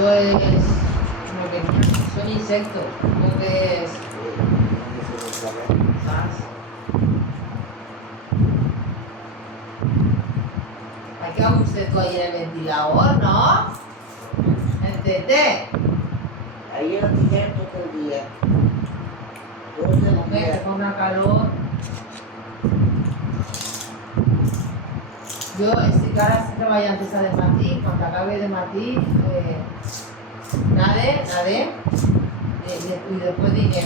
Eso es como que son insectos, como que es. ¿Sabes? Hay que ajustar tú ahí el ventilador, ¿no? El tete. Ahí yo lo tenía todo el día. Todo el Hombre, día. que con una calor. Yo estoy que ahora estoy trabajando esa de Matí, cuando acabe de Matí, nadé, y después diré.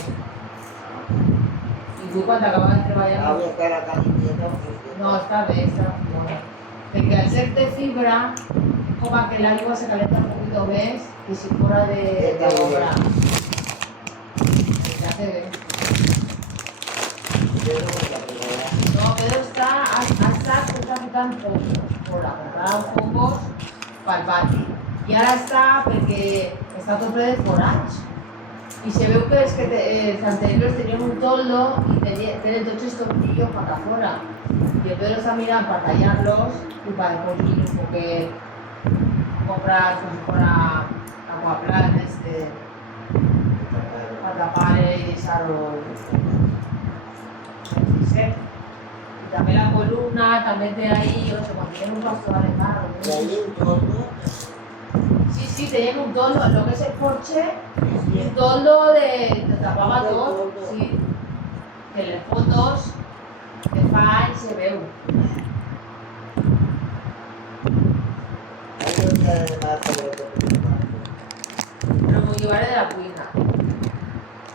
Y tú cuando acabas de trabajar, Voy a estar acá limpiando. no, esta vez, bueno. Porque al ser de fibra, como que el agua se calienta un poquito más que si fuera de obra. Se hace bien. No, pero está quitando por la comprar focos para el patio. Y ahora está porque está todo de forage. Y se ve que es que els anteriors tenien un toldo y tenen tots els tornillos para acá afuera. Y el Pedro está mirando para tallarlos y para después ir un poquet comprar como si fuera acuaplanes para tapar y dejarlo. Y también la columna, también de ahí, yo no sé, cuando tienen un pastor de carro. ¿Y ahí un toldo? Sí, tenían un toldo, lo que es el porche, un toldo de tapaba todo, sí, que les fotos que fa y se veu. Ahí no está de más, pero Pero me llevaré de la cuina.